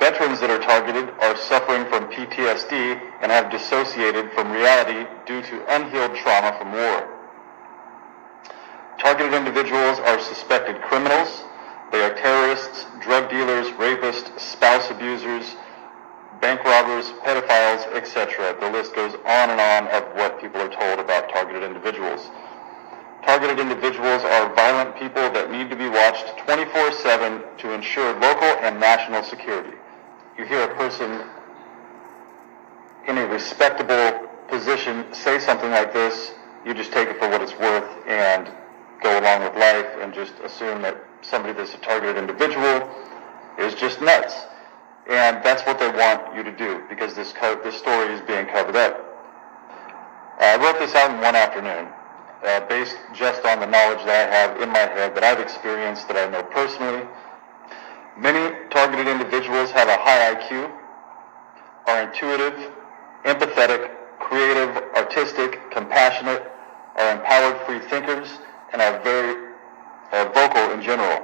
Veterans that are targeted are suffering from PTSD and have dissociated from reality due to unhealed trauma from war. Targeted individuals are suspected criminals. They are terrorists, drug dealers, rapists, spouse abusers, bank robbers, pedophiles, etc. The list goes on and on of what people are told about targeted individuals. Targeted individuals are violent people that need to be watched 24/7 to ensure local and national security. You hear a person in a respectable position say something like this, you just take it for what it's worth and go along with life and just assume that somebody that's a targeted individual is just nuts. And that's what they want you to do, because this story is being covered up. I wrote this out in one afternoon, based just on the knowledge that I have in my head, that I've experienced, that I know personally. Many targeted individuals have a high IQ, are intuitive, empathetic, creative, artistic, compassionate, are empowered free thinkers, and are very vocal in general.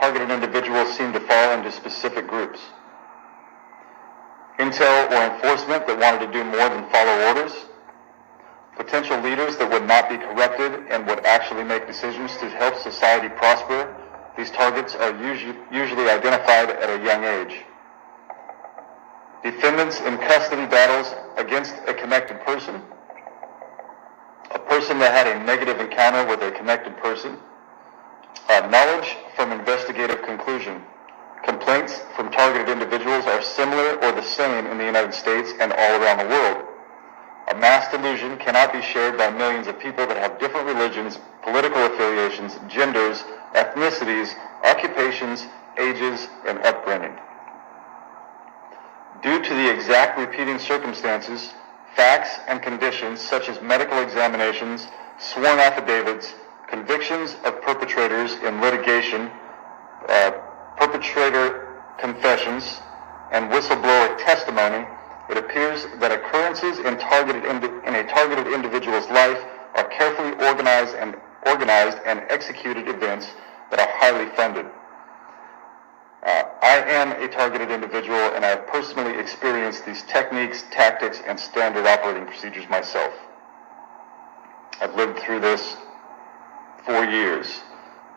Targeted individuals seem to fall into specific groups. Intel or enforcement that wanted to do more than follow orders. Potential leaders that would not be corrupted and would actually make decisions to help society prosper. These targets are usually identified at a young age. Defendants in custody battles against a connected person. A person that had a negative encounter with a connected person. Knowledge from investigative conclusion. Complaints from targeted individuals are similar or the same in the United States and all around the world. A mass delusion cannot be shared by millions of people that have different religions, political affiliations, genders, ethnicities, occupations, ages, and upbringing. Due to the exact repeating circumstances, facts and conditions such as medical examinations, sworn affidavits, convictions of perpetrators in litigation, perpetrator confessions, and whistleblower testimony, it appears that occurrences in a targeted individual's life are carefully organized and executed events that are highly funded. I am a targeted individual, and I have personally experienced these techniques, tactics, and standard operating procedures myself. I've lived through this for years.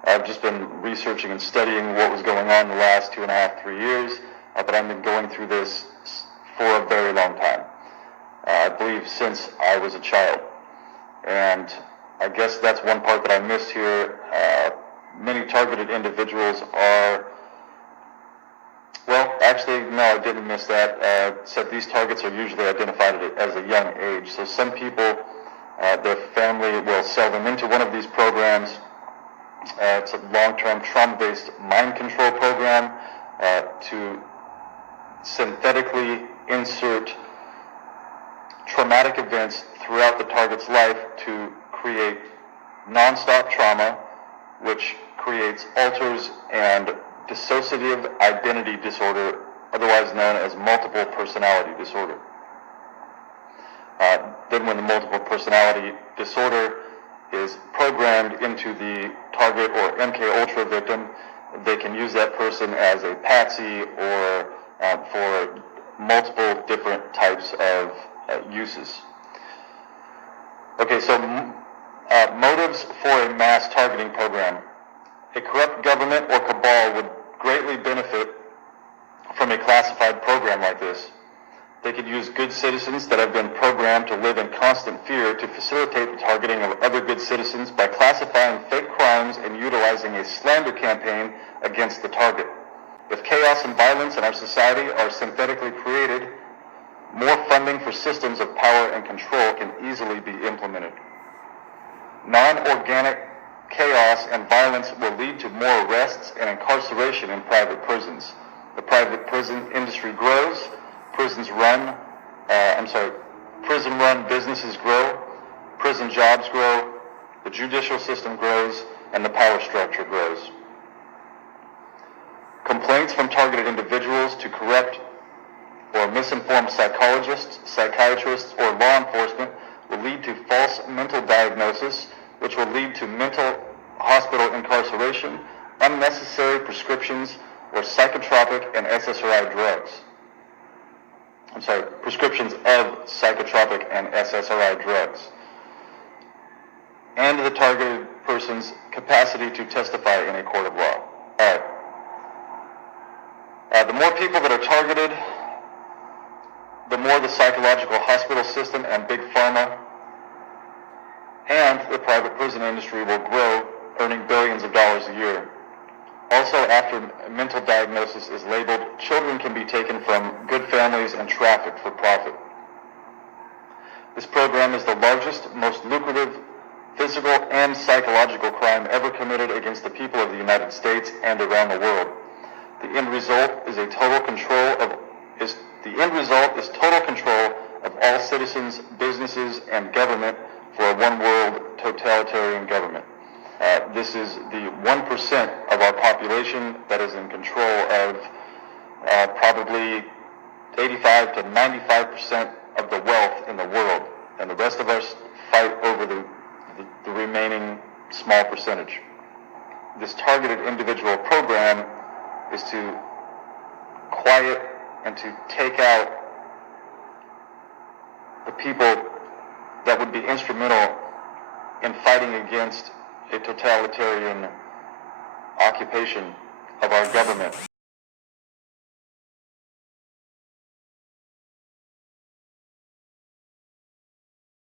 I've just been researching and studying what was going on the last 2.5, 3 years, but I've been going through this for a very long time. I believe since I was a child. And I guess that's one part that I missed here. Many targeted individuals are, well, actually, no, I didn't miss that. Said these targets are usually identified as a young age. So some people, their family will sell them into one of these programs. It's a long-term trauma-based mind control program to synthetically insert traumatic events throughout the target's life to create nonstop trauma, which creates alters and dissociative identity disorder, otherwise known as multiple personality disorder. Then when the multiple personality disorder is programmed into the target or MK Ultra victim, they can use that person as a patsy or for multiple different types of uses. Okay, so motives for a mass targeting program. A corrupt government or cabal would greatly benefit from a classified program like this. They could use good citizens that have been programmed to live in constant fear to facilitate the targeting of other good citizens by classifying fake crimes and utilizing a slander campaign against the target. If chaos and violence in our society are synthetically created, more funding for systems of power and control can easily be implemented. Non-organic chaos and violence will lead to more arrests and incarceration in private prisons. The private prison industry grows, prison-run businesses grow, prison jobs grow, the judicial system grows, and the power structure grows. Complaints from targeted individuals to corrupt or misinformed psychologists, psychiatrists, or law enforcement will lead to false mental diagnosis, which will lead to mental hospital incarceration, unnecessary prescriptions, or psychotropic and SSRI drugs. Prescriptions of psychotropic and SSRI drugs, and the targeted person's capacity to testify in a court of law. All right. The more people that are targeted, the more the psychological hospital system and big pharma and the private prison industry will grow, earning billions of dollars a year. Also, after mental diagnosis is labeled, children can be taken from good families and trafficked for profit. This program is the largest, most lucrative physical and psychological crime ever committed against the people of the United States and around the world. The end result is total control of all citizens, businesses, and government for a one-world totalitarian government. This is the 1% of our population that is in control of probably 85 to 95% of the wealth in the world, and the rest of us fight over the remaining small percentage. This targeted individual program is to quiet and to take out the people that would be instrumental in fighting against a totalitarian occupation of our government